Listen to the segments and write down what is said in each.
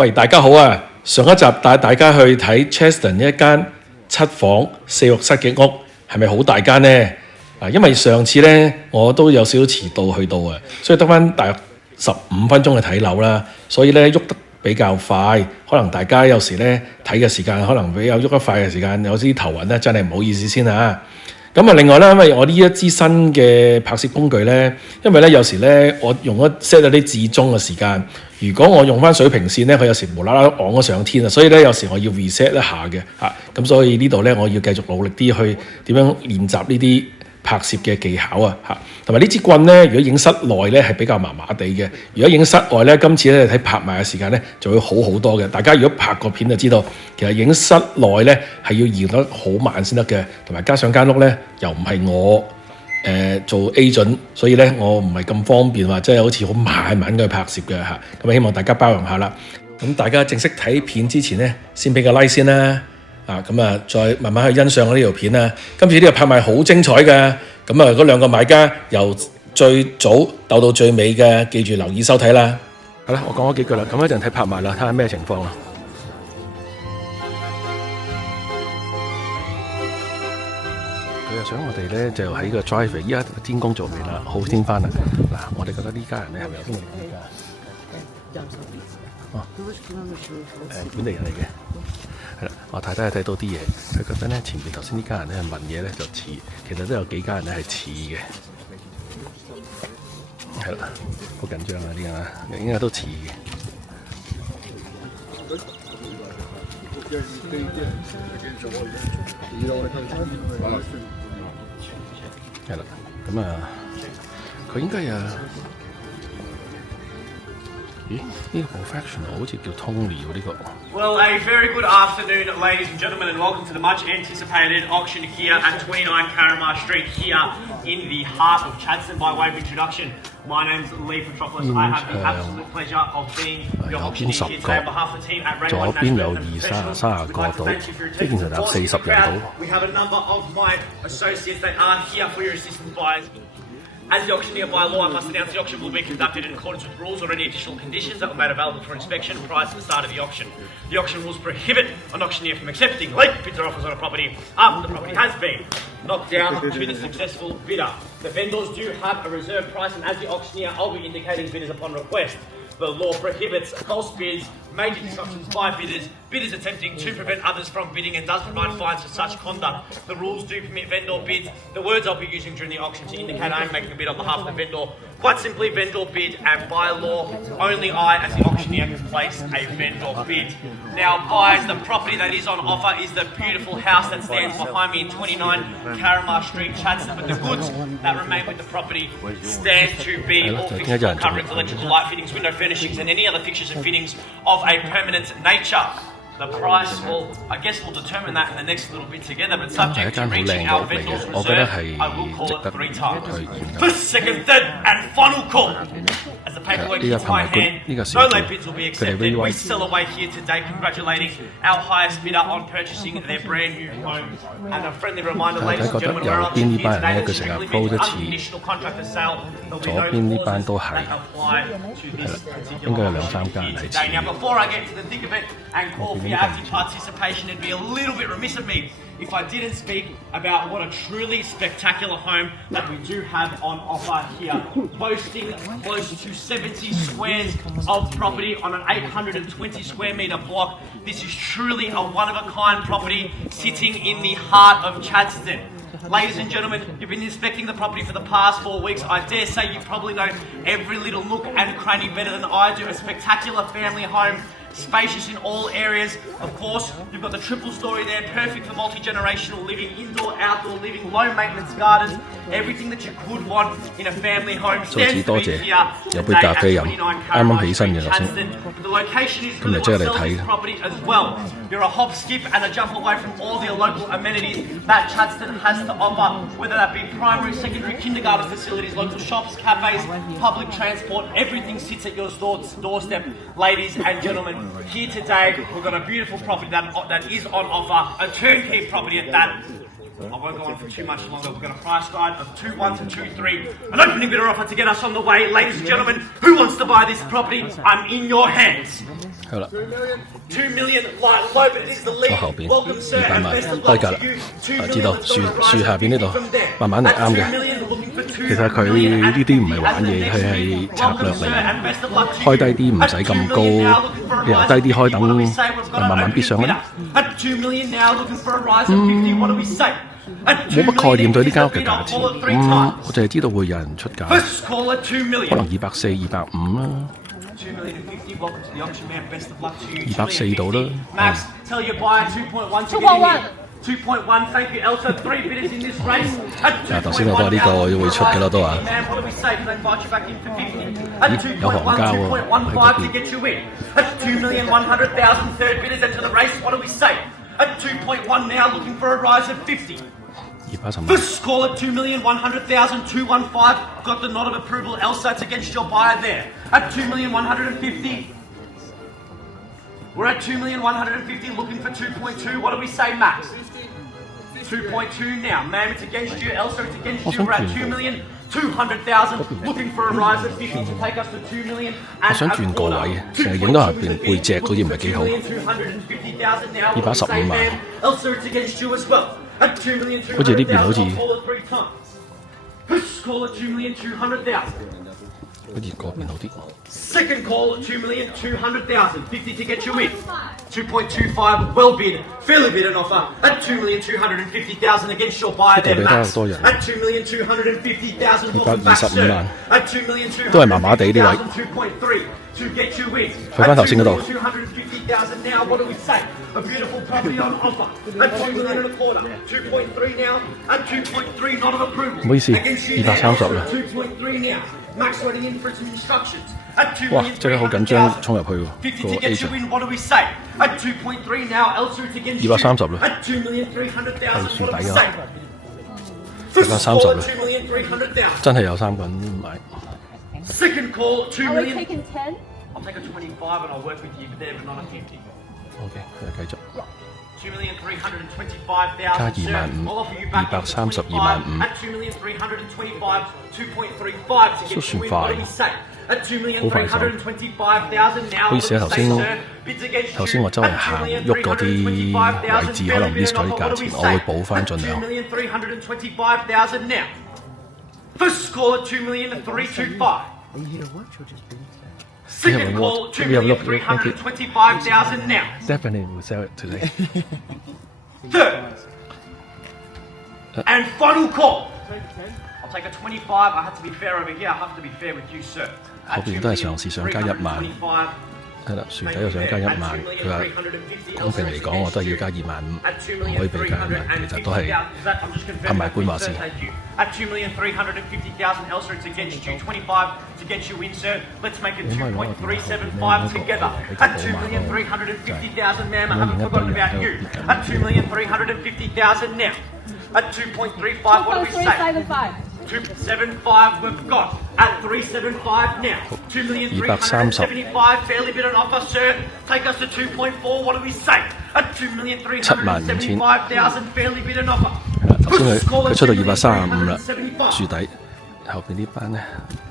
喂，大家好啊！上一集帶大家去睇 Chadstone 一間7房4浴室嘅屋，係咪好大間呢？因為上次呢，我都有少少遲到去到啊，所以得返大約15分鐘去睇樓啦，所以呢，喐得比較快。可能大家有時呢睇嘅時間可能比較喐得快嘅時間，有啲頭暈呢，真係唔好意思先啊！咁啊，另外咧，因為我呢一支新嘅拍攝工具咧，因為咧有時咧我用咗 set 咗啲至中嘅時間，如果我用翻水平線咧，佢有時無啦啦昂咗上天啊，所以咧有時我要 reset 一下嘅嚇，咁所以呢度咧我要繼續努力啲去點樣練習呢啲拍攝嘅技巧啊嚇，同埋呢支棍咧，如果影室內咧係比較麻麻地嘅，如果影室外咧，今次咧睇拍賣嘅時間咧就會好好多嘅。大家如果拍過片就知道，其實影室內咧係要移得好慢先得嘅，同埋加上間屋咧又唔係我做 agent， 所以咧我唔係咁方便話即係好似好慢慢去拍攝嘅嚇。咁希望大家包容下啦。咁大家正式睇片之前咧，先俾個 like 先啦。咁再慢慢去欣賞呢條片啦。今次呢個拍賣好精彩嘅，咁嗰兩個買家由最早鬥到最尾嘅，記住留意收睇啦。好啦，我講咗幾句啦，咁一陣睇拍賣啦，睇下咩情況啊。佢又想我哋咧就喺個 drive， 依家天公做完啦，好天翻啦。嗱，我哋覺得呢家人咧係咪有邊個嚟㗎？哦，本地人嚟嘅。係啦，我太太睇到啲嘢，佢覺得咧前面頭先呢家人咧問嘢咧就似，其實都有幾家人咧係似嘅，係啦，好緊張啊啲人啊，應該都似嘅，係啦，咁佢應該咦？呢個 professional 好似叫 Tony 喎呢個。Well, a very good afternoon, ladies and gentlemen, and welcome to the much anticipated auction here at 29 Carramar Street here in the heart of Chadstone. By way of introduction, my name's Lee Petropoulos. I have the absolute pleasure of being your auctioneer here today on behalf of the team at Rainbow National Professionals. We'd like to thank you for your attendance. Of course, in the crowd, we have a number of my associates that are here for your assistance buyers. As the auctioneer by law, I must announce the auction will be conducted in accordance with rules or any additional conditions that were made available for inspection prior to the start of the auction. The auction rules prohibit an auctioneer from accepting late bids or offers on a property after the property has been knocked down to the successful bidder. The vendors do have a reserve price, and as the auctioneer, I'll be indicating bidders upon request. The law prohibits false bids, major disruptions by bidders, bidders attempting to prevent others from bidding, and does provide fines for such conduct. The rules do permit vendor bids. The words I'll be using during the auction to indicate I'm making a bid on behalf of the vendor. Quite simply, vendor bid, and by law, only I as the auctioneer can place a vendor bid. Now, buyers, the property that is on offer is the beautiful house that stands behind me in 29 Carramar Street, Chadstone, but the goods that remain with the property stand to be all fixtures, all coverings, electrical light fittings, window furnishings, and any other fixtures and fittings of a permanent nature. The price, well, I guess we'll determine that in the next little bit together, but subject to reaching our vendor's reserve, I will call it 3 times. The second, third, and final call. As the paperwork hits my hand, no late bids will be accepted. We sell away here today, congratulating our highest bidder on purchasing their brand new home. And a friendly reminder, ladies and gentlemen, we're on here today to strictly means unconditional contract of sale. There'll be no clauses that apply to this particular auction here today. Now, before I get to the thick of it and call for your active participation, it'd be a little bit remiss of me if I didn't speak about what a truly spectacular home that we do have on offer here. Boasting close to 70 squares of property on an 820 square metre block. This is truly a one-of-a-kind property sitting in the heart of Chadstone. Ladies and gentlemen, you've been inspecting the property for the past 4 weeks. I dare say you probably know every little nook and cranny better than I do. A spectacular family home, spacious in all areas. Of course, you've got the triple story there, perfect for multi-generational living, indoor, outdoor living, low maintenance gardens, everything that you could want in a family home. Stands to be here today at 29 Carramar Street, Chadstone. The location is really what sells this property as well. You're a hop, skip and a jump away from all the local amenities that Chadstone has to offer, whether that be primary, secondary, kindergarten facilities, local shops, cafes, public transport, everything sits at your doorstep, ladies and gentlemen. Here today, we've got a beautiful property that is on offer, a turnkey property at that. I won't go on for too much longer. We've got a price guide of 2-1 to 2-3. An opening bidder offer to get us on the way. Ladies and gentlemen, who wants to buy this property? I'm in your hands. 係啦。2 million light low, but it is the lead. 後邊 Welcome, sir, 200 萬 and best of 開 luck 價啦 to you. 2 知道 million 樹下邊呢度 from there. 慢慢嚟啱 At 2嘅。 million, looking for 2其實佢呢啲唔係玩嘢，佢係策略嚟。開低啲唔使咁高，由低啲開等慢慢逼上啦。冇乜概念對呢間屋嘅價錢，我就係知道會有人出價，可能240、250啦。240度啦。2.1 thank you, Elsa. 3 bidders in this race. 頭先我都話呢個會出嘅啦，都話。有行家喎喺嗰邊。At 2,100,000 third bidders into the race. What do we say? At 2.1 now, looking for a rise of 50. 210萬。 First call at 2,100,000, 215. Got the nod of approval. Elsa, it's against your buyer there. At 2,150,000. We're at 2,150,000, looking for 2.2. What do we say, Max? 2.2 now. Ma'am, it's against you. Elsa, it's against you. We're at 2,200,000, looking for a rise of 50 to take us to 2 million. 我想轉個位，成日影到下邊背脊好似唔係幾好。215萬。 Elsa, it's against you as well. At 2,200,000. 好似呢邊好似。First call at 2,200,000. 好似嗰邊好啲。 Second call at 2,200,000. 50 to get you in. 2.25, well bid, fairly bid an offer at 2,250,000 against your buyer there, Max. At 2,250,000, welcome back, sir. At 2,250,000, 都係麻麻地呢位。 2.3 to get you in. 去返頭先嗰度。 250,000 now, what do we say? A beautiful property on offer at 2 million and a quarter. 2.3 now at 2.3, not of approval. 唔好意思230啦。 2.3 now. Max running in for some instructions. At 2 哇！ million 即刻好緊張衝入去喎， 50 個 to get you agent。 in, what do we say? At 2.3 now, Elsa it's against you. 230啦。 At 2,300,000, 係樹 what do 底 we 㗎。 say? First call 230 at 2,300,000. 真係有3個人買。 Second call, 2 Are we million. taking 10? I'll take a 25 and I'll work with you there, but not a 50. OK，繼續。 2,325,000. 加25,000 I'll offer you back up to 232,000 at 2,325, 2.35 to get you in. What do we say? At 2,325,000 now. 好意思啊， what do we say, sir? Bids against 頭先我周圍行喐嗰啲位置，可能 miss 咗啲價錢，我會補翻盡量。 2,325,000 now. First call at 2,325,000. Second call, 2,325,000 now. Definitely will sell it today. Third. And final call. I'll take a 25. I have to be fair over here. I have to be fair with you, sir. 後邊都係嘗試想加1萬。 25,000. 係啦，樹底又想加1萬，佢話公平嚟講，我都係要加25,000，唔可以俾加1萬，其實都係合埋官話事。 At 2,350,000, Elsa, it's against you. 25 to get you in, sir. Let's make it 2.375 together. At 2,350,000, ma'am, I haven't forgotten about you. At 2,350,000 now. At 2.35, what do we say? 375. 275 we've got at 375 now. 2,375 fairly bid an offer, sir. Take us to 2.4. What do we say? At 2,375,000 fairly bid an offer. 頭先佢出到235啦，樹底後邊呢班咧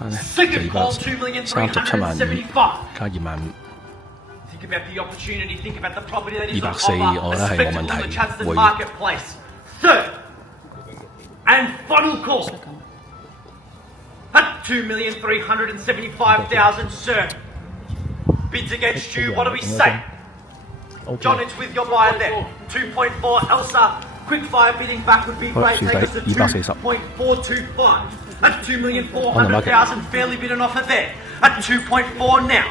就237,500加25,000。 Think about the opportunity. Think about the property that is on 240 我覺得係冇問題， offer. The Chatston 會 marketplace. Third and final call. At 2,375,000, sir. Bids against you. What do we say? John, it's with your buyer there. 2.4, Elsa. Quick fire bidding back would be great. Take us to 2.425. At 2,400,000, fairly bid an offer there. At 2.4 now.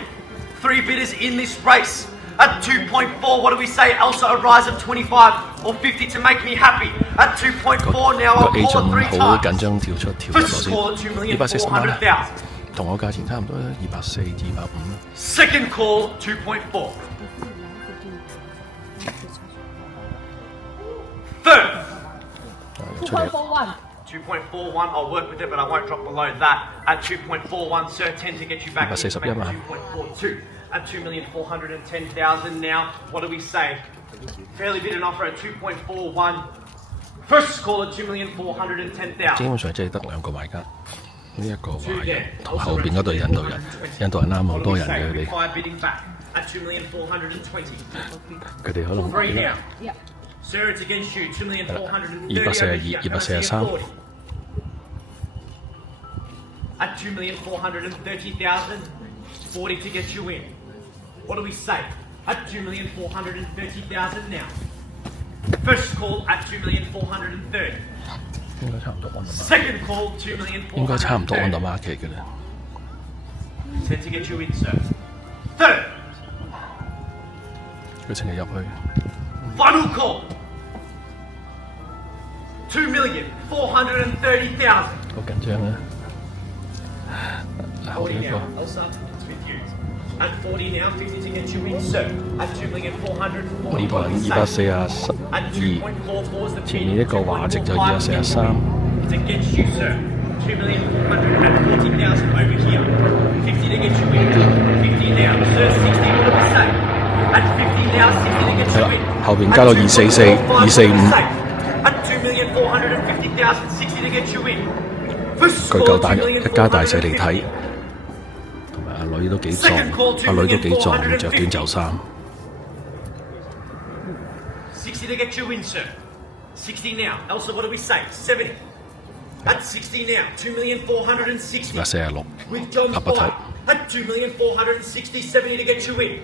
3 bidders in this race. At 2.4, what do we say? Elsa, a rise of 25 or 50 to make me happy. At 2.4 now, I'll 個 call it 3 agent 好 times. 緊張跳出頭先240萬啦，同我價錢差唔多240、250。 Second call, 2.4. Third. 出嚟 2.41. 2.41, I'll work with it, but I won't drop below that. At 2.41, sir, 10 to get you back. 241萬。 2.42. At 2,410,000 now. What do we say? Fairly bid an offer at 2.41. First call at 2,410,000. 基本上即係得2個買家，呢一個華人同後邊嗰對印度人，印度人啱好多人嘅佢哋。 2.35 bidding back. at 2,420. 佢哋可能 Three now. Yeah. Sir, it's against you. 2,430 242 243 at 2,430,000. 40 to get you in. What do we say? At 2,430,000 now. First call at 2,430. 應該差唔多 on the market， Second call 2,430. 應該差唔多 on the market 嘅啦。Set to get you in, sir. Third. 佢請你入去， Final call. 2,430,000. 好緊張啊！後 40 邊一 now. 個 Elsa, it's with you. At 40 now, 50 to get you in, sir. At 2,440. 呢個人242， At 2.44 is the 前面一個華籍就243。 It's against you, sir. 2,440,000 over here. 50 to get you in. 50 now. Sir, 60 what do we say? At 50 now, 60 to get you in. 後邊加到244 245 At 2,450,000, 60 to get you in. First 佢 call, 夠膽一家大細嚟睇， 2,450,000. 同埋阿女都幾壯，阿女都幾壯，着短袖衫。 60 to get you in, sir. 60 now. Elsa, what do we say? 70. At 60 now. 2,460. 246 With John 合不睇 Fire. At 2,460, 70 to get you in.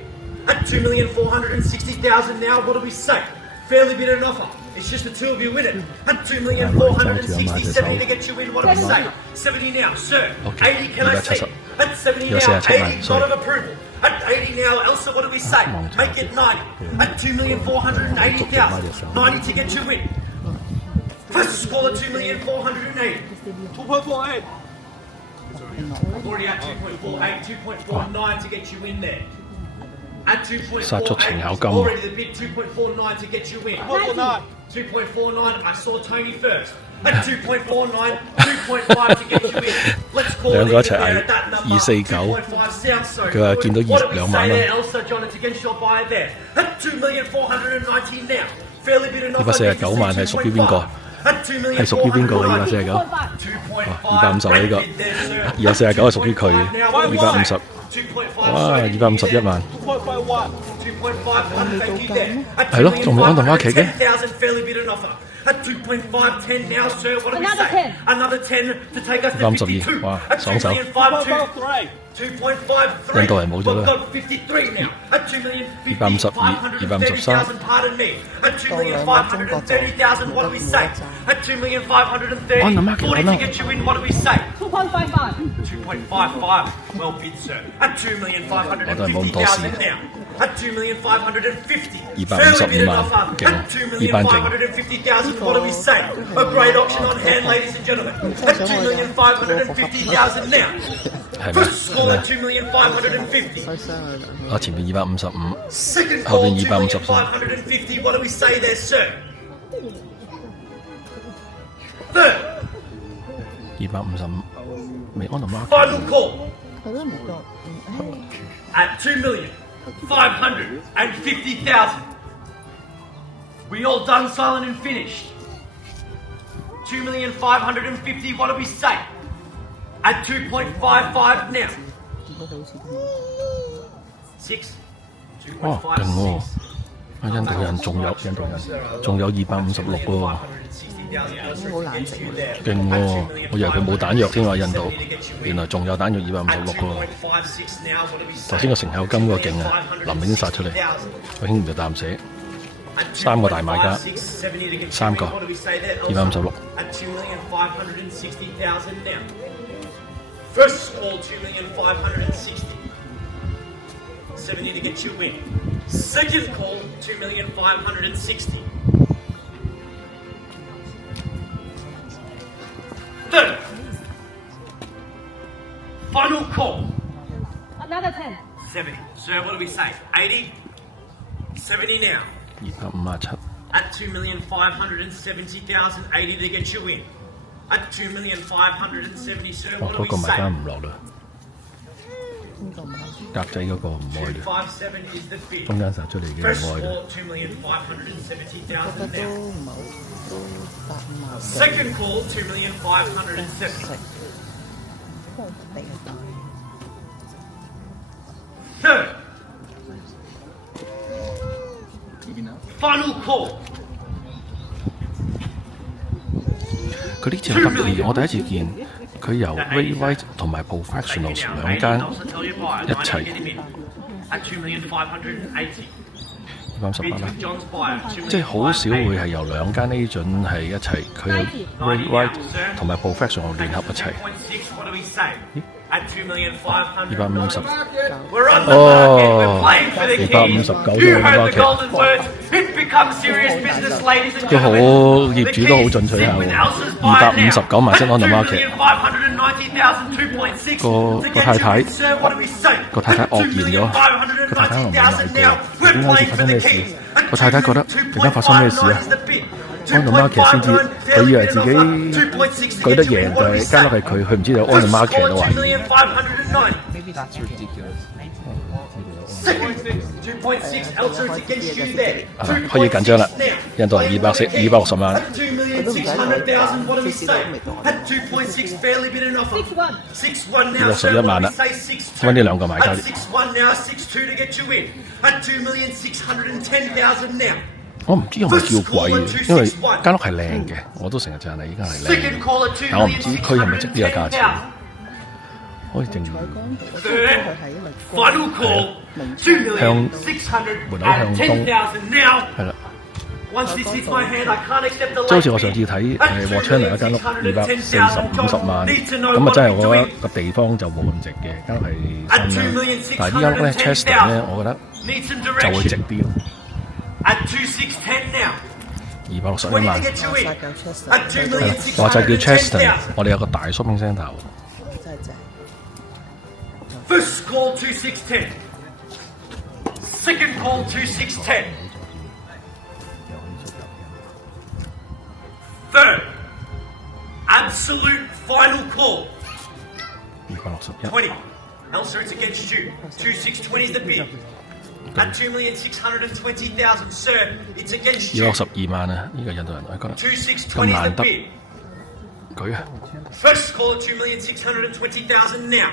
At 2,460,000 now, what do we say? Fairly bid an offer. It's just the two of you in it. At 2,460, 70 to get you in. What do we say? 70 now, sir. Okay. 80, can I see? At 70 now, 80, not of approval. At 80 now, Elsa, what do we say? Make it 90. At 2,480,000. 90 to get you in. First score at 2,480. 2.48. Already at 2.48, 2.49 to get you in there. At 2.48, already the bid 2.49 to get you in. 2.49, I saw Tony first. At 2.49, 2.5 to get you in. Let's call it 兩個一齊 there 嗌 at that number. 249 2.5 sounds so 佢話 good. 見到 What do we 2萬 say 啦 there, Elsa John? It's against your buyer there. At 2,490 now. Fairly bid an offer. 249萬係屬於邊個？ At 係屬於邊個啊？ 249 250呢個249係屬於佢嘅250哇251萬係咯，仲未安頓翻企嘅。 At 2.510 now, sir. What do we Another say? 10. Another 10 to take us to 52. 哇 At 爽手 2,523. 2.53. 印度人冇咗啦 We've got 53 now. At 2,050,000. 253 Pardon me. At 2,530,000. What do we say? At 2,530. On the market, 40 on to the- get you in. What do we say? 2.55. 2.55. Well bid, sir. At 2,550,000 now. At 2,550. 255萬 At 2,550,000. What do we say? A great auction on hand, ladies and gentlemen. At 2,550,000 now. 係咩 First score at 2,550. 啊前面255 Second 後 call, 邊253 2,550. What do we say there, sir? Third, 255未安頓 market final call at 2,550,000. We all done, silent and finished. 2,550. What do we say? At 2.55 now. 6. 哇勁喎！啊印度人仲有256喎，勁喎！我以為佢冇彈藥添啊，印度原來仲有彈藥256喎。頭先個成效金嗰個勁啊，臨尾先殺出嚟，個兄弟就啖死，三個大買家，三個256。 First call 2,560. 70 to get you in. Second call 2,560. Third. Final call Another 10. 70. Sir, what do we say? 80. 70 now. 257 At 2,570,000, 80 to get you in. At 2,570, sir, 哦 what do 嗰個 we 買 say? 家唔落啦，格仔嗰個唔愛啦， 257 is the bid. 中間殺出嚟嘅 First 唔愛啦。 call 2,570,000 都 now. 唔好都8萬 Second call 2,570. 比較大。 Third. Final call. 佢呢次係特別，我第一次見佢由 Ray White 同埋 Professionals 兩間一齊at 2,580,000. 258啦， John's buyer. 即係好少會係由兩間 agent 係一齊，佢有 Ray White 同埋 Professional 聯合一齊。 What do we say? At 2,500,000. 250 We're on the market. We're playing for the keys. 259 You heard the market. golden words. It becomes serious business, ladies and 都好 gentlemen. 業主都好進取下喎，259萬先 on the market。個太太愕然咗，個太太可能冇買過，點解好似發生咩事？個太太覺得突然間發生咩事啊？on the market 先知，佢以為自己舉得贏，但係間屋係佢唔知道 on the market 都懷疑。 Maybe that's ridiculous. 2.6 Elsa is against you there. 開始緊張啦，印度人260萬。 2,600,000. What do we say? At 2.6, fairly bid an offer. 6-1. 6-1 now. 61萬啦， 揾呢兩個買家。 At 6-1 now, 6-2 to get you in. At 2,610,000 now. 我唔知有冇叫貴嘅，因為間屋係靚嘅，我都成日讚你依間係靚 Second 嘅， call at 但我唔知佢係咪值呢個價錢， 2,610,000. 可以定 Third, final call, 2,610,000 now. 係啦。 Once this hits my hand, I can't accept the 即係好似我上次睇Watchner 一間屋240-50萬，咁啊真係我覺得個地方就冇咁值嘅，間屋係新啦。但係呢間屋咧 Chester 咧，我覺得 need some 就會值 direction. 啲咯。 At 2,610 now. 261 20 萬 to，get you in. 晒夠 Chester， At 話就叫 2,610,000 Chester， now. 我哋有個大 shopping centre。 真係正。 First call 2,610. Second call 2,610. Third, absolute final call 261， 20. Elsa, it's against you. 2,620 is the bid. At 2,620,000, sir, it's against you. 262萬啊！呢個印度人我覺得 2,620 is 咁 the 難得 bid. 佢啊， First call at 2,620,000 now.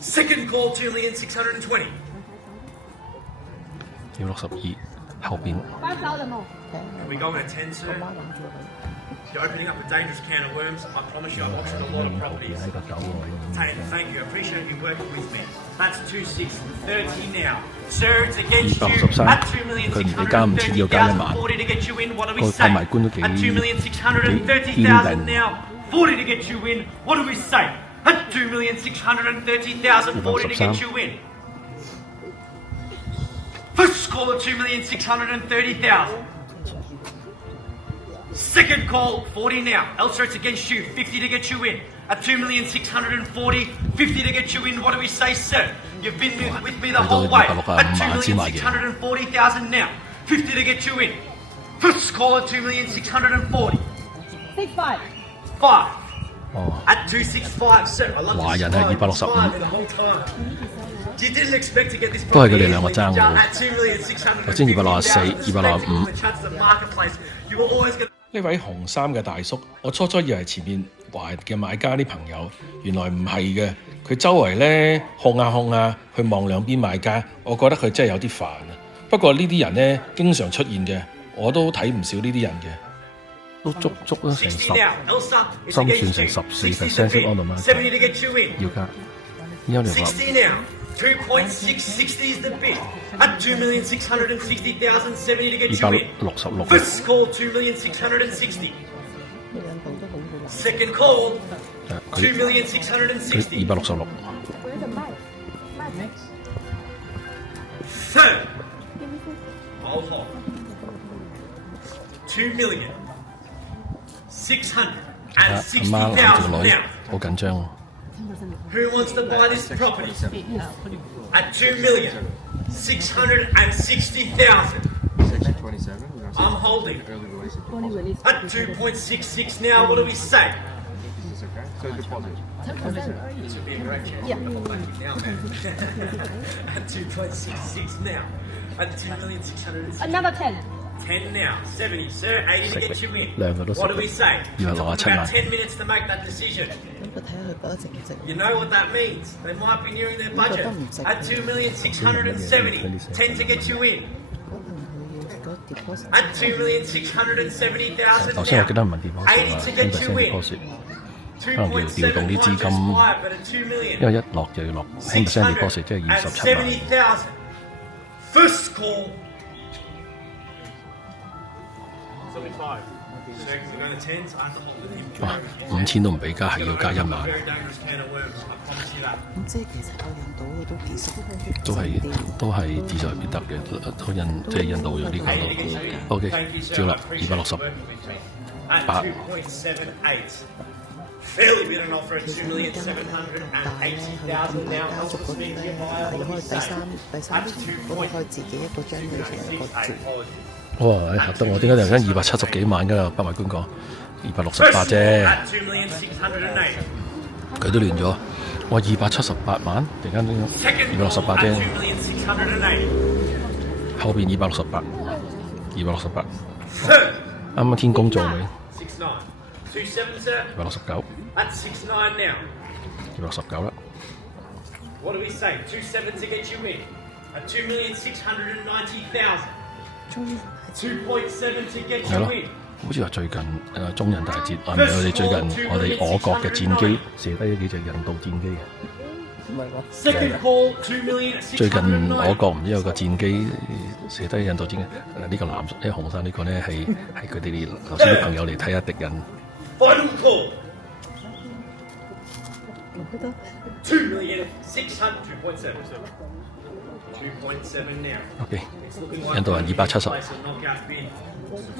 Second call 2,620. 262後邊 5,000 more. Can we go at 10, sir? 媽諗住佢。 You're opening up a dangerous can of worms. I promise you, I've auctioned a lot of properties. 喺個九喎。 Thank you. I appreciate you working with me. That's 2,630 now. Sir, it's against you. 263 At 佢唔俾加五千要加1萬 40 to get you in. What do we 個 say? 購買官都幾 At 2,630,000 堅定 now. 40 to get you in. What do we say? At 2,630,000. 40 to get you in. First call at 2,630,000. Second call, 40 now. Elsa, it's against you. 50 to get you in. At 2,640,000, 50 to get you in. What do we say, sir? You've been with me the whole way. At 2,640,000 now. 50 to get you in. First call at 2,640,000. 6-5. 5. 哦， At 265, sir. I love this 華人係 smile. 265 Smiling the whole time. You didn't expect to get this 都係佢哋 property 兩個爭喎 at 2,640,000. 頭先264 265 Chatsworth Marketplace. You were always going 呢位紅衫嘅大叔，我初初以為前面華人嘅買家啲朋友，原來唔係嘅。佢周圍咧控下去望兩邊買家，我覺得佢真係有啲煩啊。不過呢啲人咧經常出現嘅，我都睇唔少呢啲人嘅，都足成10， 60 now. Elsa, it's 心 against 算 you. 成14% 60 先 on the market 70 to get you in. 要加。因為你話 60 now. 2.6, 60 is the bid. At 2,660,000, 70 to get you in. 266， First call, 2,660. 呢兩部都好好玩。 Second call, 佢 2,660. 266， Third, hold on. 阿媽攬住 2,660,000 個女 now. 好緊張喎。 Who wants to buy this property? At 2,660,000. Section 27. I'm holding. Early release. At 2.66 now, what do we say? Is this okay? So deposit. This would be a great chance. Now. At 2.66 now. At 2,660,000. Another 10. 10 now. 70. Sir, 80 to get you in. 兩個都 What do we say? You're Took them right, about 7 10 minutes to make that decision. 咁佢睇下佢覺得值唔值？ You know what that means? They might be nearing their budget. At 2,670,000. 10 to get you in. 可能佢要個 deposit at 2,670,000頭先我記得 now. 問 deposit 80 啊 to get ，10% you in. deposit，可能要調動啲資金， 2.75 but at 2因 million. 為一落就要落 10% deposit，即係27萬。 670,000. First call. 75. Seconds are going to tens. I have to hold with him. 哇，5000都唔俾加，係要加1萬， Very dangerous can of worms. I promise you that. 咁即係其實我印到嘅都幾熟，都係志在必得嘅，都即係印度有啲搞到。OK， Thank you, sir. 照啦 I appreciate you ，260。 working with me. At But- 2.78. Fairly bid an offer at 其實呢間大咧，佢 2,780,000 買 now. 家族 Help 嗰 us 啲 speak 咧 your buyer. 係 What do 可 we 以第 say? 三嗰個可以自己一個 generation 一個住。哇！嚇得我點解突然間270幾萬㗎？北馬官講268 First 啫， at 2,608. 佢都亂咗。哇！278萬，突然間Second 268 call at 啫， 2,608. 後邊268，268。 Third 啱啱天公做未？ 69. 27, sir. 269， At 69 now. 269啦。 What do we say? 27 to get you in. At 2,690,000. 終於 2.7 to get 係 you 咯 in. 好似話最近中印大捷，係咪我哋最近我國嘅戰機射低咗幾隻印度戰機嘅？唔係喎。 Second call, 2,690,000. 最近我國唔知有個戰機射低印度戰機，呢個藍呢個紅衫呢個咧係佢哋頭先啲朋友嚟睇下敵人。 Final call, 我覺得 2,600,000. 2.7 now. OK， It's looking like 印度人270 place a knockout bid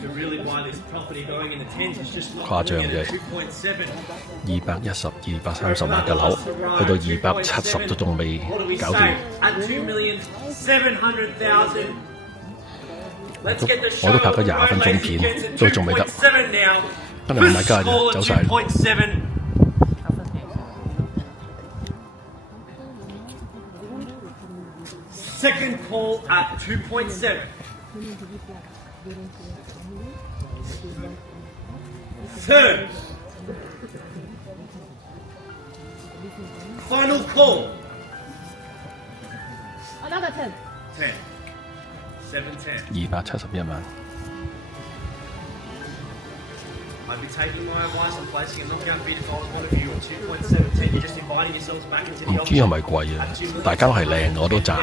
to really buy this property going in the tens is just not 誇張 doing it 嘅 at 2.7. 210、230萬嘅樓，去到270都仲未 What do we 搞掂 say?。At 2,700,000. Let's get the 我 show 都拍咗20分鐘片，都仲未得。 2.7 now. 今日唔係加 First call 啫，走晒。 2.7. Second call at 2.7. Third. Final call. Another 10. 10. 710. 271萬， I'd be taking my advice and placing a knockout bid if I was one of you at 2.710. You're just inviting yourselves back into the 唔知係咪貴啊？大家都係靚，我都賺。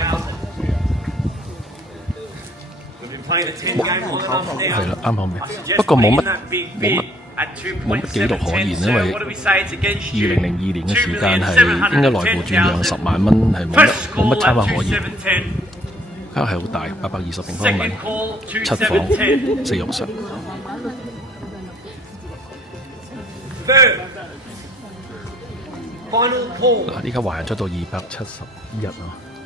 We've been playing a 10 game on and off now. 係啦，啱後面。 Just 不過冇 beating 乜 that big 冇 bid 乜 at 冇乜記錄可言， 2.710. 因為 What do we say? It's against you. 2002年嘅時間係應該內部轉讓10萬蚊，係冇乜參考可言。 2.710. 間係好大，820平方米 Second，call 7房2.710. 4浴室。 Third. Final call 嗱，呢家華人出到271啊，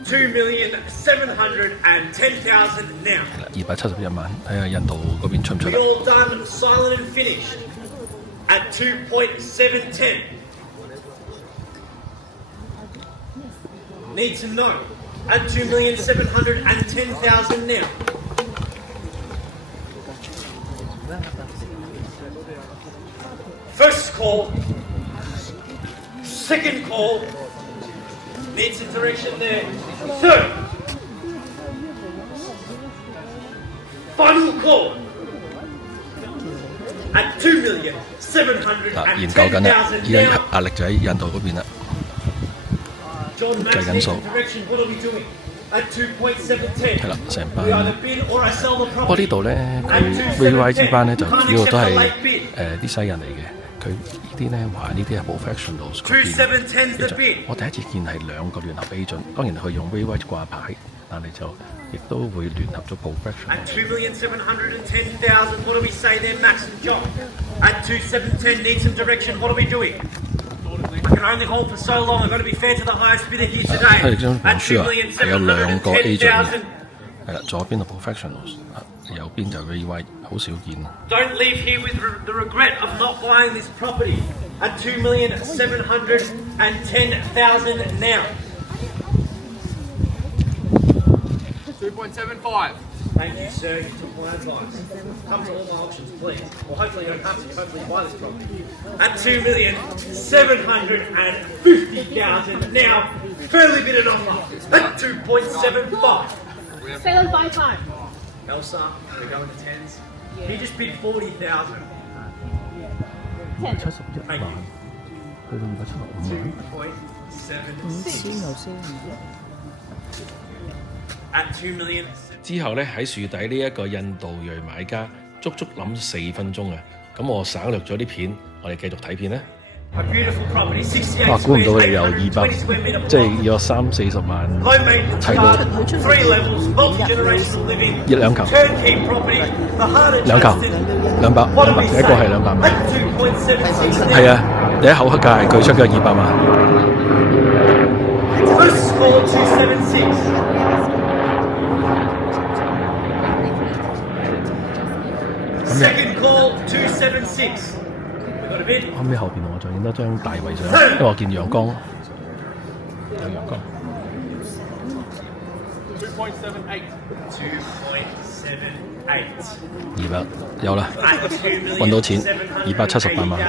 2,710,000 now. 271萬，睇下印度嗰邊出唔出 We 嚟？ all done, silent and finished at 2.710. Need to know at 2,710,000 now. First call, second call, needs a direction there. Third, final call at 嗱，研究緊啦， 2,710,000 依家 now. 壓力就喺印度嗰邊啦。 John Max 計緊 needs 數 a direction. What are we doing at 2.710? 係啦，成 We either 班。 bid or I sell the 不過呢 property. 度咧，佢 VY 呢班咧就主要都係啲西人嚟嘅。佢呢啲咧話呢啲係 professionals 嗰邊 2.710's the 其實 bid. 我第一次見係兩個聯合 agent，當然佢用 VY 掛牌，但係就亦都會聯合咗 professional。 At 2,710,000, what do we say there, Max and John? At 2,710, need some direction. What are we doing? I can only hold for so long. I've got to be fair to the highest bidder here 佢哋 today. 張 At 黃書啊係有兩個 agent 嘅， 2,710,000. 係啦，左邊就 professionals，右邊就 VY，好少見。 Don't leave here with the regret of not buying this property. At 2,710,000 now. 2.75. Thank you, sir. You took my advice. Come to all my auctions, please. Well, hopefully you don't have to. Hopefully you buy this property. At 2,750,000 now. Fairly bid an offer at 2.75. 755. Elsa, we're going to tens. He just bid 40,000. 71 Thank 萬 you. 去到275萬， 2.76 又先唔知。 at 2 million. 之後咧喺樹底呢一個印度裔買家足足諗4分鐘啊！咁我省略咗啲片，我哋繼續睇片咧。 A beautiful property, 68哇！估唔到 squares, 你有 820 square metre 即係有30-40萬 low maintenance 睇到 garden, 3 levels, multi-generational living, 一兩球 turnkey property, the heart of 兩球 Chatston. 200 What do we 第一個係 say? 200萬， At 2.76 係啊！第一口價係佢出嘅200萬。 First score 276. Second call 276. We got a bid. 後尾後邊我再影多張大圍相，因為我見陽光有陽光。 2.78. 200有啦， 200揾到錢278萬，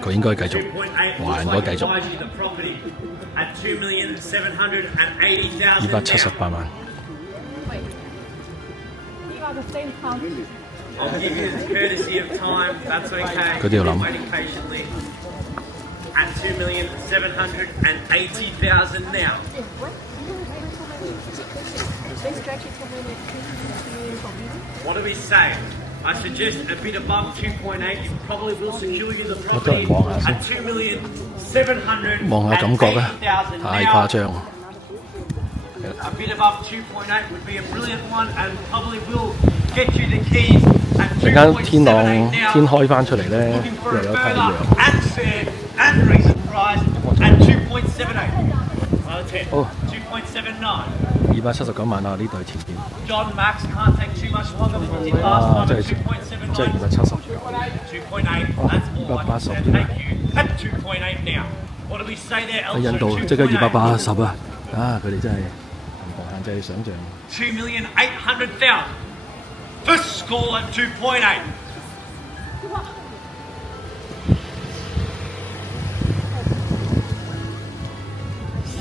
佢應該繼續還嗰繼續278萬。 You are the same count. I'll give you the courtesy of time. That's okay. 佢都要諗 Waiting patiently. At 2,780,000 now. What do we say? I suggest a bit above 2.8. You probably will secure you the property at 2,780,000 望下感覺啊，太誇 now. 張。 A bit above 2.8 would be a brilliant one and probably will get you the keys at 陣間天朗 2.78 now. 天開翻出嚟咧， Looking for 又 a 有太 further 陽。 and fair and reasonable price at 2.78. Out of 10. Oh. 2.79. 279萬啊！呢度係前邊。 John Max can't take too much longer because he last 哇！ time 真 at 係真係 2.79. 270。 2.8. That's all I can 280 thank you. At 2.8 now. What do we say there, 喺 Elsa? 印度即刻 2.8. 280啊！啊！佢哋真係唔同限制你想象。 2,800,000. First score at 2.8.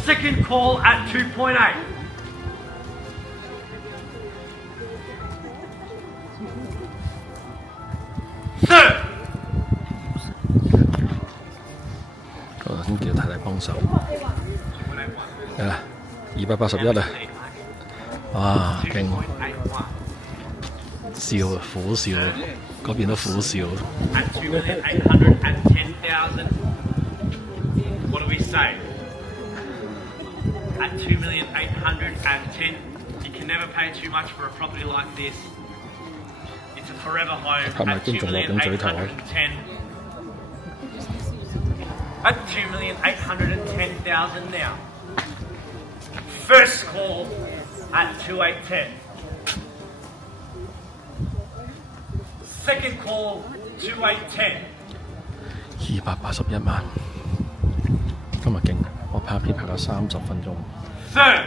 Second call at 2.8. Third. 我頭先叫太太幫手。係啦，281啊！哇，勁！笑啊，苦笑，嗰邊都苦笑。 At 2,810,000. What do we say? At 2,810,000. You can never pay too much for a property like this. It's a forever home. 拍埋 At 觀眾落緊嘴頭啊！ 2,810,000. At 2,810,000 now. First call at 2,810. Second call 2,810. 281萬，今日勁！我拍片拍咗30分鐘。 Third.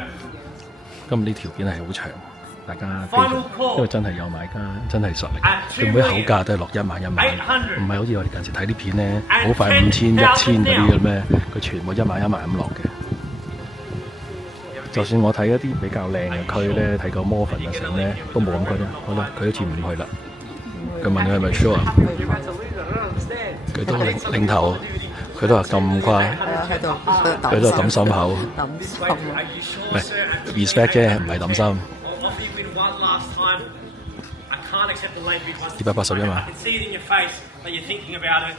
今日呢條片係好長，大家記 Final 住， call 因為真係有買家，真係實力。 At 佢每口價都係落1萬1萬， 800唔係好似我哋近時睇啲片咧， At 好快5000、 10,000 1000嗰啲嘅咩，佢全部1萬1萬咁落嘅。就算我睇一啲比較靚嘅區咧，睇個摩佛嘅城咧，都冇咁覺得。好啦，佢好似唔去啦。佢問佢係咪 sure？ 佢都領頭，佢都話咁誇，喺度佢都係抌心口，抌心 Are you sure, 唔係 sir? At respect 啫，唔係抌心。 I'll offer you in one last time. I can't accept the late bid once. 281萬 I can see it in your face that you're thinking about it.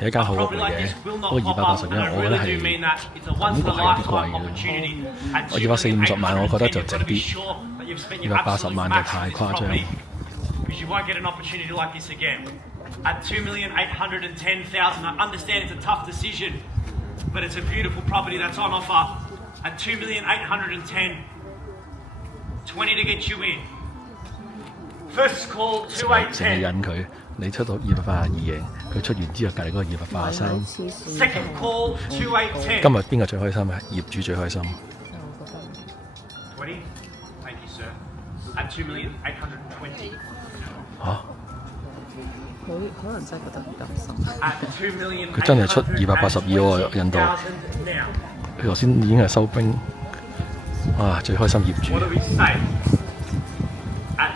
係一間好屋 Property 嚟 like 嘅 this，will 不過 not pop up, 281 and I 我覺得 really 係 do mean that. It's a 感 once 覺 in a 係有啲貴 lifetime 嘅。 opportunity. At 我240-250萬我覺得就 2,810,000, 值 you've got to be 啲 sure that you've spent your 280 absolute 萬就 max 太 on this 誇張。 property, because you won't get an opportunity like this again. At 2,810,000, I understand it's a tough decision, but it's a beautiful property that's on offer. At 2,810,000, 20 to get you in. First call 淨係 2,810,000. 引佢，你出到282贏，佢出完之後隔離嗰個283。 Second call 2,810,000. 今日邊個最開心啊？業主最開心。 20. Thank you, sir. At 2,820,000. 嚇！可能真係覺得唔甘心。 At 2,810,000. 佢真係出282喎，印度。 now. 佢頭先已經係收兵。哇！最開心業主 What do we say? At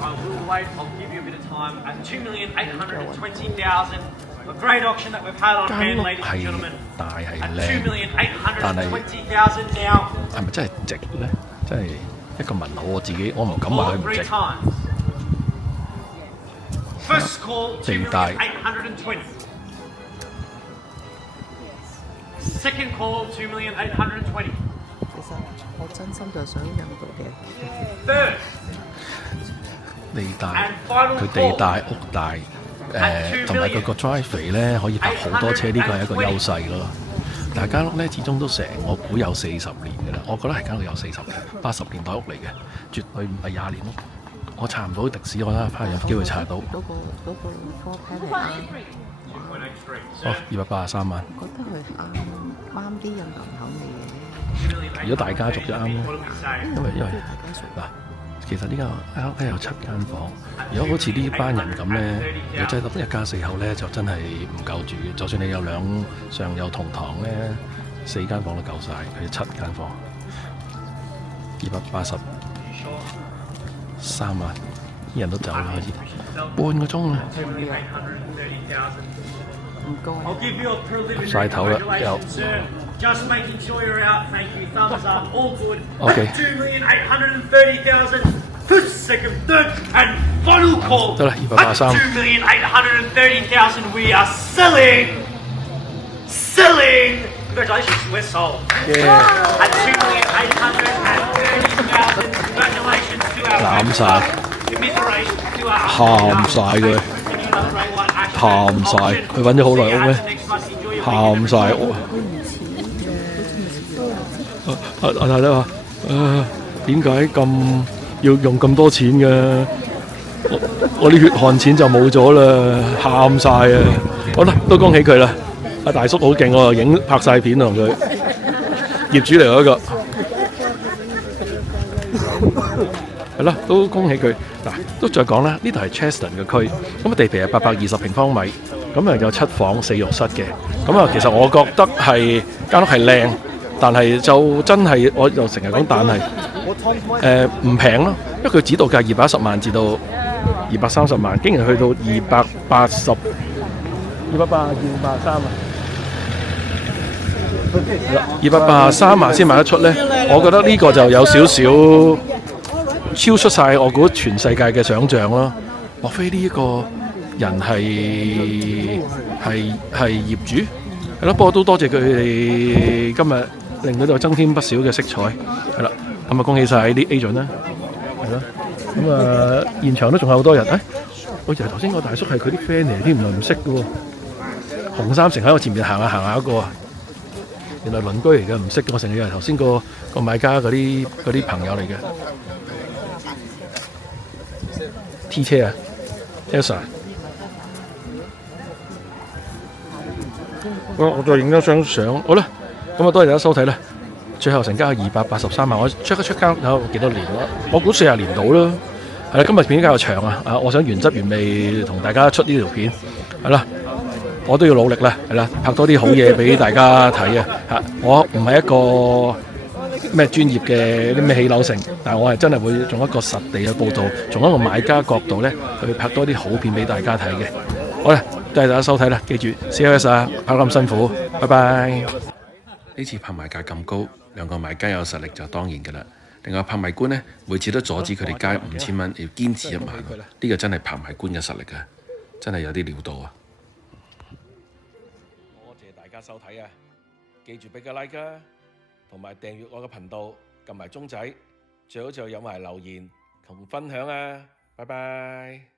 I will wait. I'll give you a bit of time. At 2,820,000, a great auction that we've had on 間 hand, 屋 ladies and 係 gentlemen. 大係 At 靚， 2,820,000 now. 係咪真係值咧？真係一個問號，我唔敢話佢唔 Three 值。 times. First call, 地大 2,820,000. Second call, 2,820,000. 其實我真心就想印度嘅。 Third 地大， and final 佢地 call. 大屋大，同埋佢個 driveway 咧可以泊好多車，呢個係一個優勢咯。但係間屋咧始終都成，我估有40年嘅啦。我覺得係間屋有40年，80年代屋嚟嘅，絕對唔係20年屋。我查唔到的士，我覺得翻有機會查到。嗰個 floor plan 係啱， 哦，283萬。覺得佢啱啲印度人口味嘅。如果大家族就啱咯，因為大家熟嗱，其實呢間屋咧有7間房，如果好似呢班人咁咧，如果真係得一家4口咧，就真係唔夠住嘅。就算你有2上有同堂咧，4間房都夠晒，佢7間房，283萬，啲人都走啦，開始半個鐘啦，唔該。 I'll give you a preliminary Side holder, congratulations, sir. Just making sure you're out. Thank you. Thumbs up. All good. Okay. 2,830,000. First, second, third, and final call. 得啦283 At 2,830,000, we are selling. Selling. Congratulations, we're sold. At 2,830,000. Congratulations to our 攬晒 commiseration to our 喊晒佢，喊晒佢揾咗好耐屋咩？喊晒屋。阿太太話：點解咁要用咁多錢嘅？我啲血汗錢就冇咗啦，喊晒啊！好啦，都恭喜佢啦！阿大叔好勁喎，拍晒片同佢業主嚟嗰個。係啦，都恭喜佢。嗱，都再講啦，呢度係 Cheston 嘅區，咁地皮係820平方米，咁啊有7房4浴室嘅。咁啊，其實我覺得係間屋係靚，但係就真係我又成日講，但係唔平咯，因為佢指導價210萬至到230萬，竟然去到283萬先賣得出咧。我覺得呢個就有少少超出晒我估全世界嘅想像咯。莫非呢一個人係業主？係咯，不過都多謝佢哋今日令到度增添不少嘅色彩。係啦，咁啊恭喜晒啲 agent 啦，係咯。咁啊現場都仲有好多人啊！我以為頭先個大叔係佢啲 friend 嚟添，原來唔識嘅喎。紅衫成喺我前面行下一個啊！原來鄰居嚟嘅，唔識嘅。我成日以為頭先個買家嗰啲朋友嚟嘅。T 車啊 ，Tesla。我再影咗張相，好啦，咁啊多謝大家收睇啦。最後成交係283萬，我 check 一 check 間有幾多年啦？我估40年到啦。係啦，今日片比較長啊，我想原汁原味同大家出呢條片，係啦。我都要努力啦，係啦，拍多啲好嘢俾大家睇啊！嚇，我唔係一個咩專業嘅啲咩起樓城，但係我係真係會用一個實地嘅報導，從一個買家角度咧去拍多啲好片俾大家睇嘅。好啦，多謝大家收睇啦，記住 CLS 啊，拍咁辛苦，拜拜。呢次拍賣價咁高，兩個買家有實力就當然嘅啦。另外拍賣官呢，每次都阻止佢哋加5000蚊，要堅持1萬，呢個真係拍賣官嘅實力啊！真係有啲料到啊！多謝大家收睇啊！記住俾個 like 啊，同埋訂閱我嘅頻道，撳埋鐘仔，最好就有埋留言同分享啊！拜拜。